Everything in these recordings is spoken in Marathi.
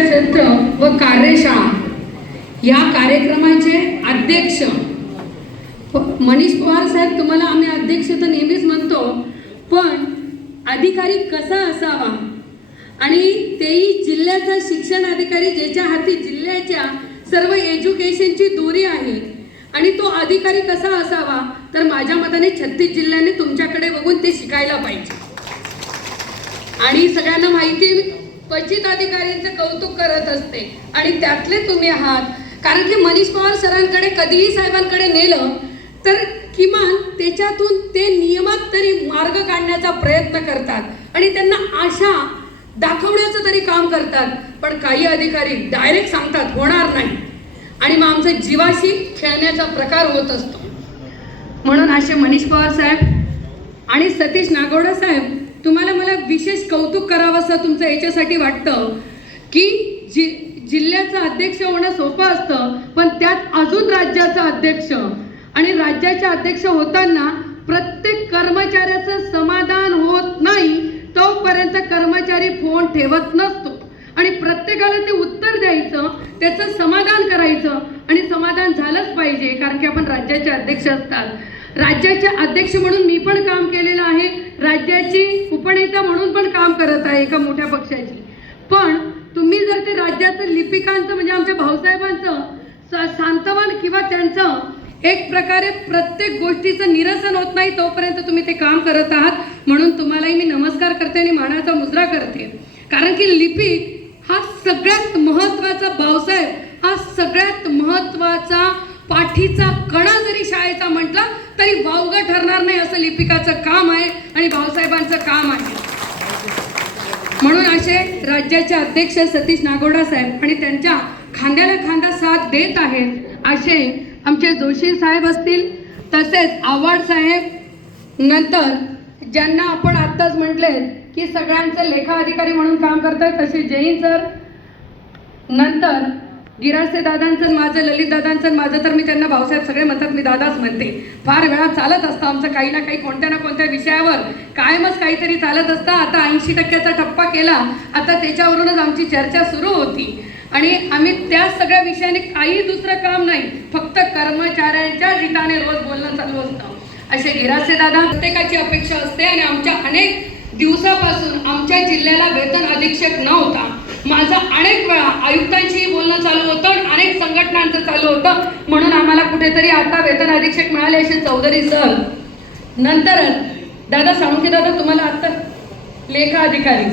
सत्र व कार्यशाळा. या कार्यक्रमाचे अध्यक्ष मनीष पवार साहेब तुम्हाला आम्ही अध्यक्ष तर नेहमीच म्हणतो पण अधिकारी कसा असावा? आणि तेही जिल्ह्याचा शिक्षण अधिकारी ज्याच्या हाती जिल्ह्याच्या सर्व एज्युकेशनची दोरी आहे आणि तो अधिकारी कसा असावा? तर माझ्या मताने छत्तीस जिल्ह्याने तुमच्याकडे बघून ते शिकायला पाहिजे. आणि सगळ्यांना माहिती क्वचित अधिकाऱ्यांचं कौतुक करत असते. आणि त्यातले तुम्ही आहात. कारण की मनीष पवार सरांकडे कधीही साहेबांकडे नेलं तर किमान त्याच्यातून ते नियमात तरी मार्ग काढण्याचा प्रयत्न करतात. आणि त्यांना आशा दाखवण्याचं तरी काम करतात. पण काही अधिकारी डायरेक्ट सांगतात होणार नाही. आणि मग आमचं जीवाशी खेळण्याचा प्रकार होत असतो. म्हणून असे मनीष पवार साहेब आणि सतीश नागोडा साहेब तुम्हाला मला विशेष कौतुक करावं असं तुमचं याच्यासाठी वाटतं? की जि जिल्ह्याचं अध्यक्ष होणं सोपं असतं पण त्यात अजून राज्याचा अध्यक्ष आणि राज्याचे अध्यक्ष होताना प्रत्येक कर्मचाऱ्याचं समाधान होत नाही तोपर्यंत कर्मचारी फोन ठेवत नसतो. आणि प्रत्येकाला ते उत्तर द्यायचं त्याचं समाधान करायचं आणि समाधान झालंच पाहिजे कारण की आपण राज्याचे अध्यक्ष असतात. राज्याचे अध्यक्ष म्हणून मी पण काम केलेलं आहे. राज्याची उपनेता म्हणून पण काम करत आहे एका मोठ्या पक्षाची. पण तुम्ही जर ते राज्याचं लिपिकांचं म्हणजे आमच्या भाऊसाहेबांचं स- सांत्वन किंवा त्यांचं एक प्रकारे प्रत्येक गोष्टीचं निरसन होत नाही तोपर्यंत तुम्ही ते काम करत आहात. म्हणून तुम्हालाही मी नमस्कार करते आणि मानाचा मुजरा करते. कारण की लिपिक हा सगळ्यात महत्त्वाचा भाऊसाहेब हा सगळ्यात महत्त्वाचा पाठीचा कणा जरी शाळेचा म्हटला तरी वावग ठरणार नाही असं लिपिकाचं काम आहे आणि भाऊसाहेबांचं काम आहे. म्हणून असे राज्याचे अध्यक्ष सतीश नागोडा साहेब आणि त्यांच्या खांद्याला खांदा साथ देत आहेत असे आमचे जोशी साहेब असतील तसेच आव्हाड साहेब. नंतर ज्यांना आपण आत्ताच म्हटले की सगळ्यांचे लेखा अधिकारी म्हणून काम करतात तसे जैन सर. नंतर गिरासे दादांचं माझं ललित दादांचं माझं तर मी त्यांना भाऊसाहेब सगळे म्हणतात मी दादाच म्हणते. फार वेळा चालत असतं आमचं काही ना काही कोणत्या ना कोणत्या विषयावर. कायमच काहीतरी चालत असतं. आता ऐंशी टक्क्याचा टप्पा केला. आता त्याच्यावरूनच आमची चर्चा सुरू होती. आणि आम्ही त्या सगळ्या विषयाने काही दुसरं काम नाही. फक्त कर्मचाऱ्यांच्या हिताने रोज बोलणं चालू असतं. असे गिरासे दादा प्रत्येकाची अपेक्षा असते आणि आमच्या अनेक दिवसापासून आमच्या जिल्ह्याला वेतन अधीक्षक नव्हता. माझं अनेक वेळा आयुक्तांशी बोलणं चालू होतं अनेक संघटनांचं चालू होतं. म्हणून आम्हाला कुठेतरी आता वेतन अधीक्षक मिळाले असे चौधरी सर. नंतरच दादा सांगू की दादा तुम्हाला आत्ता लेखा अधिकारी.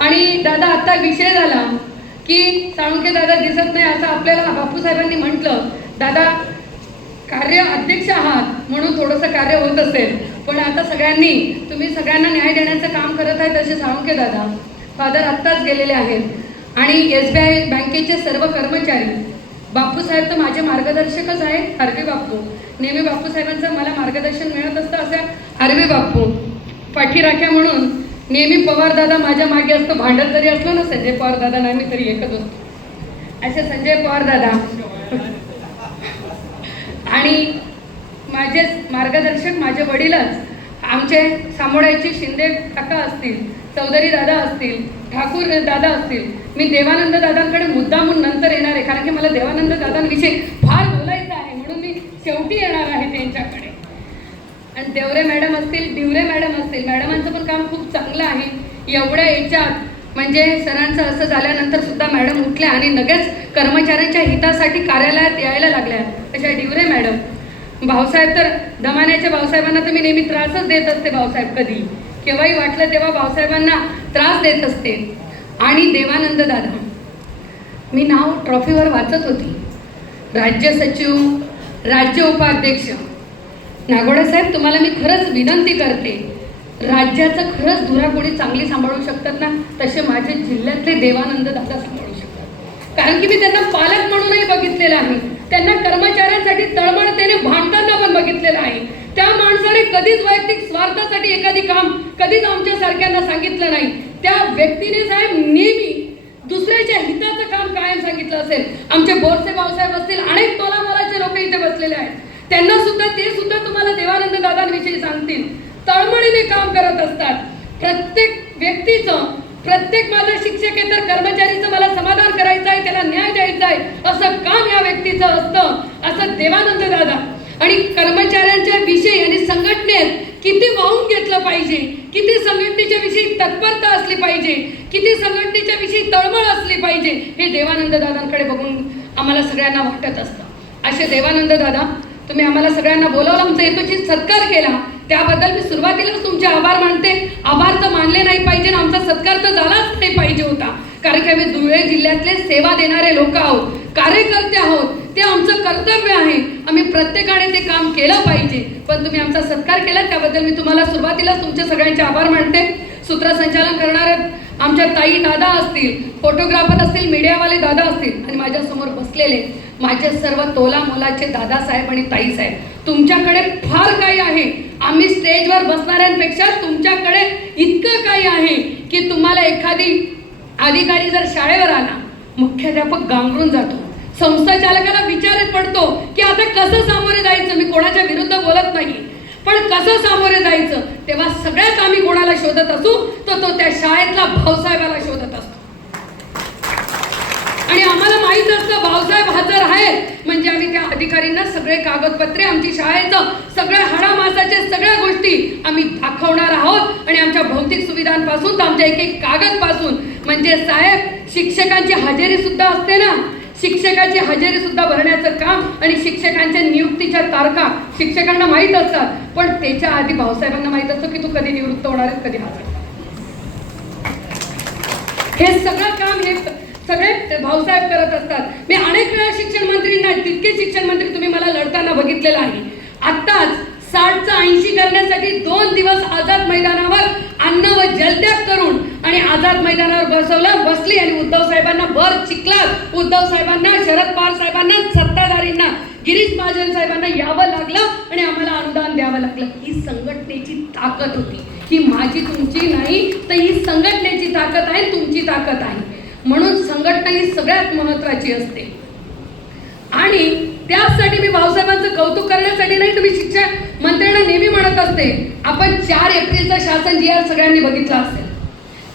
आणि दादा आत्ता विषय झाला की साळुंके दादा दिसत नाही असं आपल्याला बापूसाहेबांनी म्हटलं. दादा कार्य अध्यक्ष आहात म्हणून थोडंसं कार्य होत असेल. पण आता सगळ्यांनी तुम्ही सगळ्यांना न्याय देण्याचं काम करत आहे तसे साळुंके दादा फादर आत्ताच गेलेले आहेत. आणि एस बी आय बँकेचे सर्व कर्मचारी बापूसाहेब तर माझे मार्गदर्शकच आहेत आरबी बापू. नेहमी बापूसाहेबांचं मला मार्गदर्शन मिळत असतं असं आरबी बापू. पाठीराख्या म्हणून नेहमी पवार दादा माझ्या मागे असतो भांडत जरी असलो ना संजय पवार दादा नाही मी तरी एकच असतो. असे संजय पवार दादा. आणि माझे मार्गदर्शक माझे वडीलच आमचे सामोड्याचे शिंदे काका असतील चौधरी दादा असतील ठाकूर दादा असतील मी देवानंद दादांकडे मुद्दामून नंतर येणार आहे कारण की मला देवानंद दादांविषयी फार बोलायचं आहे म्हणून मी शेवटी येणार आहे त्यांच्याकडे. आणि देवरे मॅडम असतील डिवरे मॅडम असतील मॅडमांचं पण काम खूप चांगलं आहे. एवढ्या याच्यात म्हणजे सरांचं असं झाल्यानंतर सुद्धा मॅडम उठल्या आणि लगेच कर्मचाऱ्यांच्या हितासाठी कार्यालयात यायला लागल्या. अशा डिवरे मॅडम भाऊसाहेब तर दमान्याच्या भाऊसाहेबांना तर मी नेहमी त्रासच देत असते भाऊसाहेब कधी. केव्हाही वाटलं तेव्हा भाऊसाहेबांना त्रास देत असते. आणि देवानंद दादा. मी नाव ट्रॉफीवर वाचत होती. राज्य सचिव राज्य उपाध्यक्ष. नागोडे साहेब तुम्हाला मी खरंच विनंती करते. राज्याचं खरंच धुरा कोणी चांगली सांभाळू शकतात ना तसे माझे जिल्ह्यातले देवानंद दादा सांभाळू शकतात. कारण की मी त्यांना पालक म्हणूनही बघितलेलं आहे. त्यांना कर्मचाऱ्यांसाठी तळमळतेने भांडताना पण बघितलेलं आहे. त्या माणसाने कधीच वैयक्तिक स्वार्थासाठी एखादी काम कधीच आमच्या सारख्यांना सांगितलं नाही. त्या व्यक्तीने साहेब नेहमी दुसऱ्याच्या हिताचं काम कायम सांगितलं असेल. आमचे बोरसे भाऊसाहेब असतील अनेक तोलामोलाचे लोक इथे बसलेले आहेत. त्यांना सुद्धा ते सुद्धा तुम्हाला देवानंद दादांविषयी सांगतील. तळमळीने काम करत असतात. प्रत्येक व्यक्तीचं प्रत्येक माझा शिक्षकेतर कर्मचारीचं मला समाधान करायचं आहे त्याला न्याय द्यायचा आहे असं काम या व्यक्तीचं असतं असं देवानंद दादा. आणि कर्मचाऱ्यांच्या विषयी आणि संघटनेत किती वाहून घेतलं पाहिजे किती संघटनेच्या विषयी तत्परता असली पाहिजे किती संघटनेच्या विषयी तळमळ असली पाहिजे हे देवानंद दादांकडे बघून आम्हाला सगळ्यांना वाटत असतं. असे देवानंद दादा तुम्ही आम्हाला सगळ्यांना बोलावलं आमचा हेतूची सत्कार केला. त्याबद्दल मी सुरुवातीलाच तुमचे आभार मानते. आभार तर मानले नाही पाहिजे आणि आमचा सत्कार तर झालाच नाही पाहिजे होता. कारण की आम्ही धुळे जिल्ह्यातले सेवा देणारे लोक आहोत कार्यकर्ते आहोत. ते आमचं कर्तव्य आहे. आम्ही प्रत्येकाने ते काम केलं पाहिजे. पण तुम्ही आमचा सत्कार केला त्याबद्दल मी तुम्हाला सुरुवातीलाच तुमचे सगळ्यांचे आभार मानते. सूत्रसंचालन करणारे आमच्या ताई दादा असतील फोटोग्राफर असतील मीडियावाले दादा असतील आणि माझ्यासमोर बसलेले माझे सर्व तोला मोलाचे दादासाहेब आणि ताईसाहेब. तुमच्याकडे फार काही आहे. आम्ही स्टेजवर बसणाऱ्यांपेक्षा तुमच्याकडे इतकं काही आहे की तुम्हाला एखादी अधिकारी जर शाळेवर आला मुख्याध्यापक गांगरून जातो. संस्था चालकाला विचारत पडतो की आता कसं सामोरे जायचं? मी कोणाच्या विरुद्ध बोलत नाही. पण कसं सामोरे जायचं? तेव्हा सगळ्यात आम्ही कोणाला शोधत असू तर तो त्या शाळेतला भाऊसाहेबाला शोधत असतो. आणि आम्हाला माहीत असतं भाऊसाहेब हजर आहेत. म्हणजे आम्ही त्या अधिकाऱ्यांना सगळे कागदपत्रे आमची शाळेचं सगळ्या हाडामासाच्या सगळ्या गोष्टी आम्ही दाखवणार आहोत. आणि आमच्या भौतिक सुविधांपासून तर आमच्या एक एक कागदपासून. म्हणजे साहेब शिक्षकांची हजेरी सुद्धा असते ना. शिक्षकाची हजेरी सुद्धा भरण्याचं काम आणि शिक्षकांच्या नियुक्तीच्या तारखा शिक्षकांना माहीत असतात. पण त्याच्या आधी भाऊसाहेबांना माहीत असतं की तू कधी निवृत्त होणार आहेस कधी हजर हे सगळं काम हे सगळे ते भाऊसाहेब करत असतात. मी अनेक वेळा शिक्षण मंत्रींना तितके शिक्षण मंत्री तुम्ही मला लढताना बघितलेलं आहे आत्ताच साठचा ऐंशी करण्यासाठी दोन दिवस आझाद मैदानावर अन्न व जलत्याग करून आणि आझाद मैदानावर बसवलं. बसली आणि उद्धव साहेबांना भर चिखलात उद्धव साहेबांना शरद पवार साहेबांना सत्ताधारींना गिरीश महाजन साहेबांना यावं लागलं आणि आम्हाला अनुदान द्यावं लागलं. ही संघटनेची ताकद होती. ही माझी तुमची नाही तर ही संघटनेची ताकद आहे तुमची ताकद आहे. म्हणून संघटना ही सगळ्यात महत्वाची असते. आणि त्यासाठी मी भाऊसाहेबांचं कौतुक करण्यासाठी नाही तुम्ही शिक्षण मंत्र्यांना नेहमी म्हणत असते आपण चार एप्रिलचा शासन जी आर सगळ्यांनी बघितला असेल.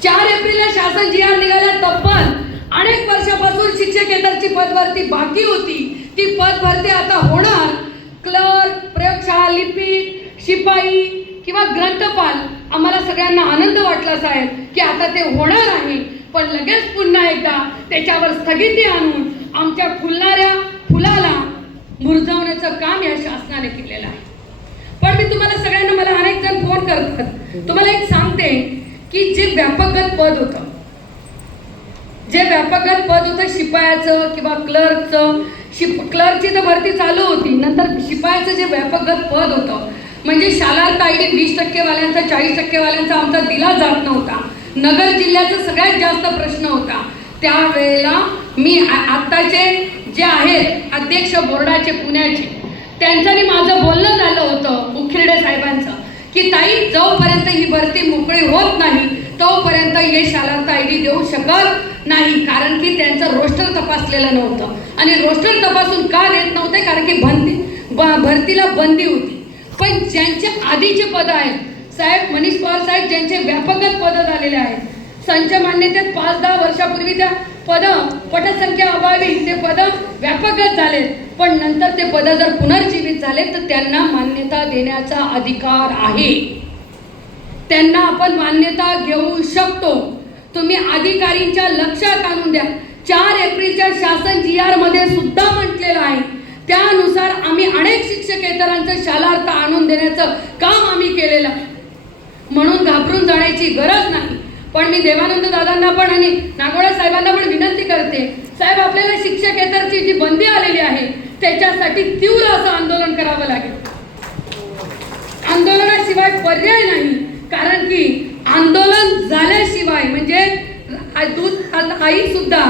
चार एप्रिलला शासन जी आर निघाल्या तब्बल अनेक वर्षापासून शिक्षकेतरची पदभरती बाकी होती. ती पदभरती आता होणार. क्लर्क प्रयोगशाळा लिपिक शिपाई किंवा ग्रंथपाल आम्हाला सगळ्यांना आनंद वाटला साहेब की आता ते होणार आहे. पण लगेच पुन्हा एकदा त्याच्यावर स्थगिती आणून आमच्या फुलणाऱ्या फुलाला मुरझावण्याचं काम या शासनाने केलेलं आहे. पण मी तुम्हाला सगळ्यांना मला अनेक जण फोन करतात. तुम्हाला एक सांगते की जे व्यापकगत पद होतं जे व्यापकगत पद होतं शिपायाचं किंवा क्लर्कचं शिप क्लर्कची तर भरती चालू होती नंतर शिपायाचं जे व्यापकगत पद होतं म्हणजे शालार्थ आय डी वीस टक्केवाल्यांचा चाळीस टक्केवाल्यांचा आमचा दिला जात नव्हता. नगर जिल्ह्याचा सगळ्यात जास्त प्रश्न होता. त्यावेळेला मी आत्ताचे जे आहेत अध्यक्ष बोर्डाचे पुण्याचे त्यांचं माझं बोलणं झालं होतं मुखिर्डे साहेबांचं की ताई जोपर्यंत ही भरती मोकळी होत नाही तोपर्यंत हे शालार्थ आय डी देऊ शकत नाही कारण की त्यांचं रोस्टर तपासलेलं नव्हतं. आणि रोस्टर तपासून का देत नव्हते? कारण की बंदी ब- भरतीला बंदी होती. पण ज्यांचे आधीचे पद आहेत साहेब मनीष पवार साहेब ज्यांचे व्यापकच पद झालेले आहेत. संच मान्यतेत पाच दहा वर्षापूर्वी त्या पद पटसंख्या अभावी ते पद व्यापकच झाले पण नंतर ते पद जर पुनर्जीवित झाले तर त्यांना मान्यता देण्याचा अधिकार आहे. त्यांना आपण मान्यता घेऊ शकतो. तुम्ही अधिकारींच्या लक्षात आणून द्या. चार एप्रिलच्या शासन जी आरमध्ये सुद्धा म्हटलेलं आहे. त्यानुसार आम्ही अनेक शिक्षकेतरांचं शालार्थ आणून देण्याचं काम आम्ही केलेलं. म्हणून घाबरून जाण्याची गरज नाही. पण मी देवानंद दादांना पण आणि नागोळ्या साहेबांना पण विनंती करते. साहेब आपल्याला शिक्षकेतरची जी बंदी आलेली आहे त्याच्यासाठी तीव्र असं आंदोलन करावं लागेल. आंदोलनाशिवाय पर्याय नाही. कारण की आंदोलन झाल्याशिवाय म्हणजे दूध आई सुद्धा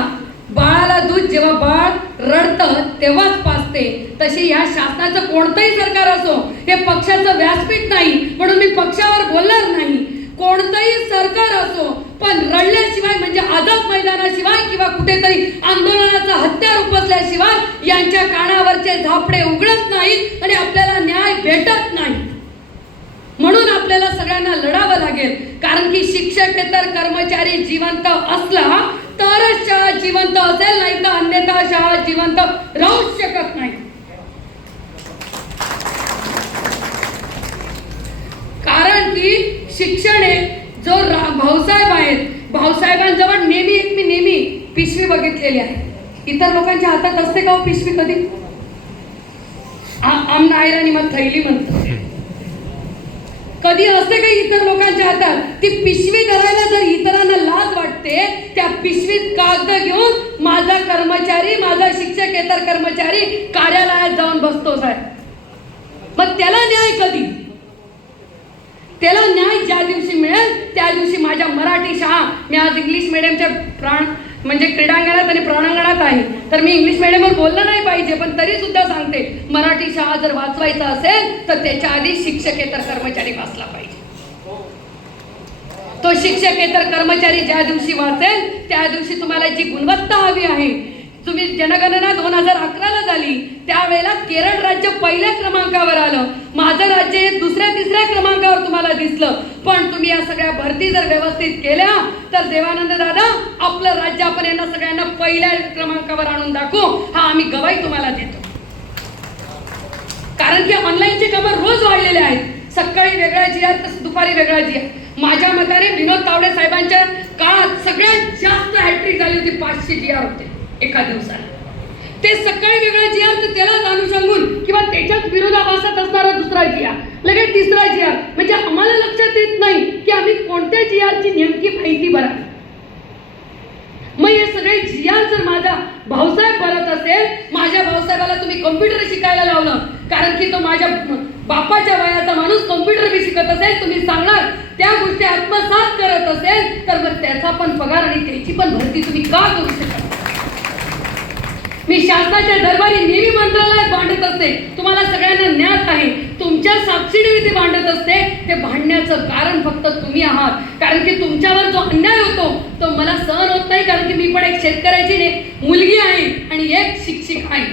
बाळाला दूध जेव्हा बाळ रडतं तेव्हाच पाचते तशी या शासनाचं कोणतंही सरकार असो हे पक्षाचं व्यासपीठ नाही. म्हणून मी पक्षावर बोलणार नाही. कोणतंही सरकार असो पण रडल्याशिवाय म्हणजे आझाद मैदानाशिवाय किंवा कुठेतरी आंदोलनाचं हत्यार उपसल्याशिवाय यांच्या कानावरचे झापडे उघडत नाहीत आणि आपल्याला न्याय भेटत नाही. म्हणून आपल्याला सगळ्यांना लढावं लागेल. कारण की शिक्षकेतर कर्मचारी जिवंत असला तरच शाळा जिवंत असेल नाही तर अन्यथा शाळा जिवंत राहूच शकत नाही. कारण की शिक्षण हे जो रा- भाऊसाहेब आहेत भाऊसाहेबांजवळ नेहमी एक मी नेहमी पिशवी बघितलेली आहे. इतर लोकांच्या हातात असते का हो पिशवी कधी? आमना आम नायराणी मग थैली म्हणतो कधी असते का इतर लोकांच्या हातात? ती पिशवी धरायला जर इतरांना लाज वाटते त्या पिशवीत कागद घेऊन माझा कर्मचारी माझा शिक्षकेतर कर्मचारी कार्यालयात जाऊन बसतो साहेब. मग त्याला न्याय कधी? त्याला न्याय ज्या दिवशी मिळेल त्या दिवशी माझ्या मराठी शाळा मी आज इंग्लिश मिडियमच्या प्राण म्हणजे क्रीडांगणात आणि प्राणांगणात आहे. तर मी इंग्लिश मिडियमवर बोललं नाही पाहिजे पण तरी सुद्धा सांगते मराठी शाळा जर वाचवायचा असेल तर त्याच्या आधी शिक्षकेतर कर्मचारी वाचला पाहिजे. तो शिक्षकेतर कर्मचारी ज्या दिवशी वाचेल त्या दिवशी तुम्हाला जी गुणवत्ता हवी आहे तुम्ही जनगणना दोन हजार अकराला झाली. त्यावेळेला केरळ राज्य पहिल्या क्रमांकावर आलं. माझं राज्य हे दुसऱ्या तिसऱ्या क्रमांकावर तुम्हाला दिसलं. पण तुम्ही या सगळ्या भरती जर व्यवस्थित केल्या तर देवानंद दादा आपलं राज्य आपण यांना सगळ्यांना पहिल्या क्रमांकावर आणून दाखवू. हा आम्ही गवाई तुम्हाला देतो. कारण की ऑनलाईनचे कामं रोज वाढलेले आहेत. सकाळी वेगळा जिया तसं दुपारी वेगळा जिया माझ्या मताने विनोद तावडे साहेबांच्या काळात सगळ्यात जास्त हॅट्रिक झाली होती पाचशे जिया होते. एका दिवसाला. ते सकाळी वेगळा जी तर तर त्यालाच अनुषंगून किंवा त्याच्याच विरोधाभासात असणारा दुसरा जिया. लगेच तिसरा जिया. म्हणजे आम्हाला लक्षात येत नाही की आम्ही कोणत्या जियाची नेमकी माहिती भरावी मग हे सगळे जिया जर माझा भाऊसाहेब भरत असेल माझ्या भाऊसाहेबाला तुम्ही कम्प्युटर शिकायला लावलं. कारण की तो माझ्या बापाच्या वयाचा माणूस कम्प्युटर बी शिकत असेल तुम्ही सांगणार. त्या गोष्टी आत्मसात करत असेल तर मग त्याचा पण पगार आणि त्याची पण भरती तुम्ही का करू शकता मी शासनाच्या दरबारी नेहमी मंत्रालयात भांडत असते. तुम्हाला सगळ्यांना ज्ञात आहे तुमच्या साक्षीने ते भांडत असते. ते भांडण्याचं कारण फक्त तुम्ही आहात. कारण की तुमच्यावर जो अन्याय होतो तो मला सहन होत नाही कारण की मी पण एक शेतकऱ्याची मुलगी आहे आणि एक शिक्षिक आहे.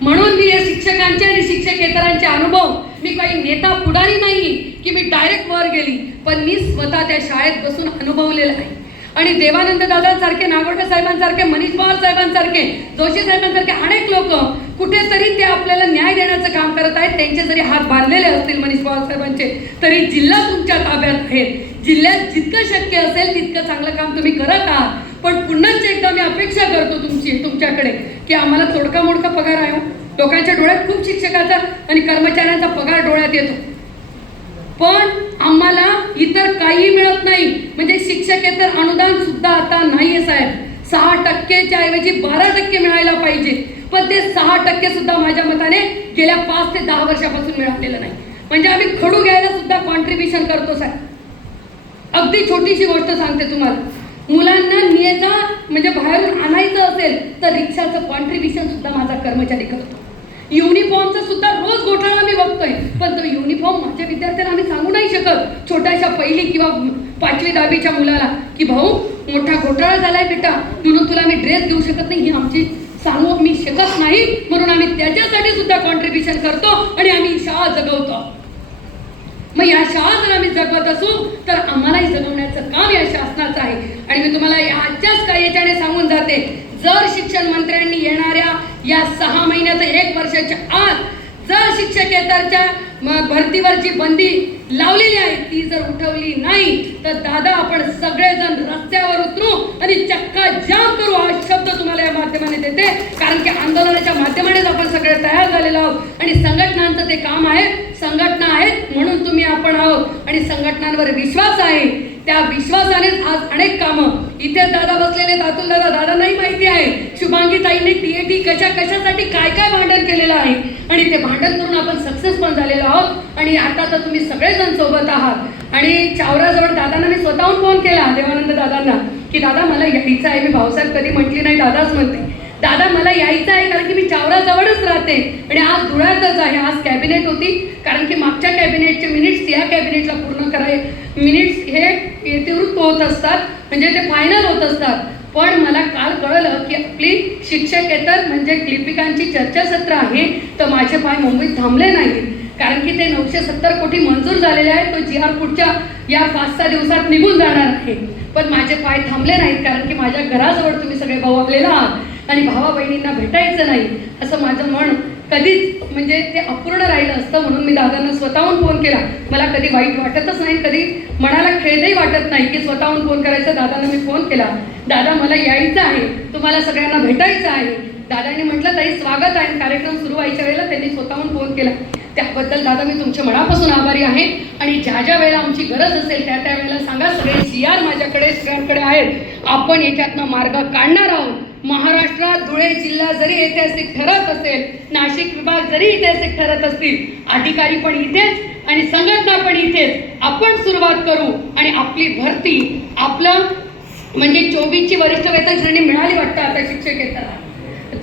म्हणून मी या शिक्षकांचे आणि शिक्षकेतरांचे अनुभव मी काही नेता पुढारी नाही की मी डायरेक्ट वर गेली पण मी स्वतः त्या शाळेत बसून अनुभवलेला आहे. आणि देवानंद दादांसारखे नागोटे साहेबांसारखे मनीष पवार साहेबांसारखे जोशी साहेबांसारखे अनेक लोक कुठेतरी ते आपल्याला न्याय देण्याचं काम करत आहेत. त्यांचे जरी हात बांधलेले असतील मनीष पवार साहेबांचे तरी जिल्हा तुमच्या ताब्यात आहेत. जिल्ह्यात जितकं शक्य असेल तितकं चांगलं काम तुम्ही करत आहात. पण पुन्हाच एकदा मी अपेक्षा करतो तुमची तुमच्याकडे की आम्हाला तोडका मोडका पगार आहे हो. लोकांच्या डोळ्यात खूप शिक्षकाचा आणि कर्मचाऱ्यांचा पगार डोळ्यात येतो. पण आम्हाला इतर काही मिळत नाही. म्हणजे शिक्षकेतर अनुदान सुद्धा आता नाहीये साहेब. सहा टक्केच्या ऐवजी बारा टक्के मिळायला पाहिजे. पण ते सहा टक्के सुद्धा माझ्या मताने गेल्या पाच ते दहा वर्षापासून मिळालेलं नाही. म्हणजे आम्ही खडू घ्यायला सुद्धा कॉन्ट्रीब्युशन करतो साहेब. अगदी छोटीशी गोष्ट सांगते तुम्हाला. मुलांना नियजा म्हणजे बाहेरून आणायचं असेल तर रिक्षाचं कॉन्ट्रीब्युशन सुद्धा माझा कर्मचारी करतो. युनिफॉर्मचा सुद्धा रोज घोटाळा मी बघतोय. पण तो युनिफॉर्म माझ्या विद्यार्थ्यांना आम्ही सांगू नाही शकत. छोट्याशा पहिली किंवा पाचवी दहावीच्या मुलाला की भाऊ मोठा घोटाळा झालाय बेटा. म्हणून तुला मी ड्रेस देऊ शकत नाही. ही आमची सांगू मी शकत नाही. म्हणून आम्ही त्याच्यासाठी सुद्धा कॉन्ट्रीब्युशन करतो आणि आम्ही शाळा जगवतो. मग या शाळा जर आम्ही जगवत असू तर आम्हालाही जगवण्याचं काम या शासनाचं आहे. आणि मी तुम्हाला याच्याच आजच्याच काही याच्याने सांगून जाते. जर शिक्षण मंत्र्यांनी येणाऱ्या या सहा महिन्याचं एक वर्षाच्या आत जर शिक्षकेतरच्या भरतीवरची भरतीवर जी बंदी लावलेली आहे ती जर उठवली नाही तर दादा आपण सगळेजण रस्त्यावर उतरू आणि चक्का जाम करू. हा शब्द तुम्हाला या माध्यमाने देते. कारण की आंदोलनाच्या माध्यमानेच आपण सगळे तयार झालेलो आहोत. आणि संघटनांचं ते काम आहे संघटना आहेत म्हणून तुम्ही आपण आहोत. आणि संघटनांवर विश्वास आहे. त्या विश्वासानेच आज अनेक कामं इथे दादा बसलेले अतुल दादा दादांनाही माहिती आहे. शुभांगी ताईने टीएटी कशा कशासाठी काय काय भांडण केलेलं आहे? आणि ते भांडण करून आपण सक्सेस पण झालेलो आहोत. आणि आता तर तुम्ही सगळेजण सोबत आहात. आणि चावराजवळ दादांना मी स्वतःहून फोन केला देवानंद दादांना की दादा मला यायचं आहे. मी भाऊसाहेब कधी म्हटली नाही दादाच म्हणते. दादा मला यायचं आहे कारण की मी चावराजवळच राहते. आणि आज धुळ्यातच आहे. आज कॅबिनेट होती. कारण की मागच्या कॅबिनेटचे मिनिट्स या कॅबिनेटला पूर्ण कराय मिनिट्स हे इतिवृत्त होत असतात. म्हणजे ते फायनल होत असतात. पण मला काल कळलं की आपली शिक्षकेतर म्हणजे लिपिकांची चर्चासत्र आहे तर माझे पाय मुंबईत थांबले नाहीत. कारण की ते नऊशे सत्तर कोटी मंजूर झालेले आहेत तो जी आर पुढच्या या पाच सहा दिवसात निघून जाणार आहे. पण माझे पाय थांबले नाहीत कारण की माझ्या घराजवळ तुम्ही सगळे भाऊ आलेला आहात. आणि भावा बहिणींना भेटायचं नाही असं माझं मन कधीच म्हणजे ते अपूर्ण राहिलं असतं म्हणून मी दादांना स्वतःहून फोन केला. मला कधी वाईट वाटतच नाही कधी मनाला खेळही वाटत नाही की स्वतःहून फोन करायचा दादांना मी फोन केला. दादा मला यायचं आहे तुम्हाला सगळ्यांना भेटायचं आहे. दादांनी म्हटलं ताई स्वागत आहे. कार्यक्रम सुरू व्हायच्या वेळेला त्यांनी स्वतःहून फोन केला. त्याबद्दल दादा मी तुमच्या मनापासून आभारी आहे. आणि ज्या ज्या वेळेला आमची गरज असेल त्या त्या वेळेला सांगा. सगळे सी आर माझ्याकडे सगळ्यांकडे आहेत. आपण याच्यातनं मार्ग काढणार आहोत. महाराष्ट्रात धुळे जिल्हा जरी ऐतिहासिक ठरत असेल नाशिक विभाग जरी ऐतिहासिक ठरत असतील अधिकारी पण इथेच आणि संघटना पण इथेच. आपण सुरुवात करू आणि आपली भरती आपलं म्हणजे चोवीसची वरिष्ठ वेतन श्रेणी मिळाली वाटतं आता शिक्षक येताना.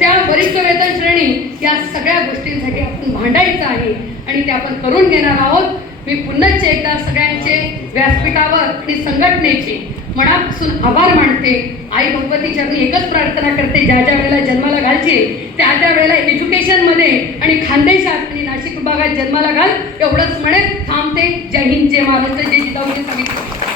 त्या वरिष्ठ वेतन श्रेणी या सगळ्या गोष्टींसाठी आपण भांडायचं आहे आणि ते आपण करून घेणार आहोत. मी पुन्हाच एकदा सगळ्यांचे व्यासपीठावर आणि संघटनेचे मनापासून आभार मानते. आई भगवती चरणी एकच प्रार्थना करते ज्या ज्या वेळेला जन्माला घालचे त्या त्या वेळेला एज्युकेशनमध्ये आणि खानदेशात आणि नाशिक विभागात जन्माला घाल एवढंच म्हणे. थांबते. जय हिंद जय महाराष्ट्र जय जिजाऊ सांगितलं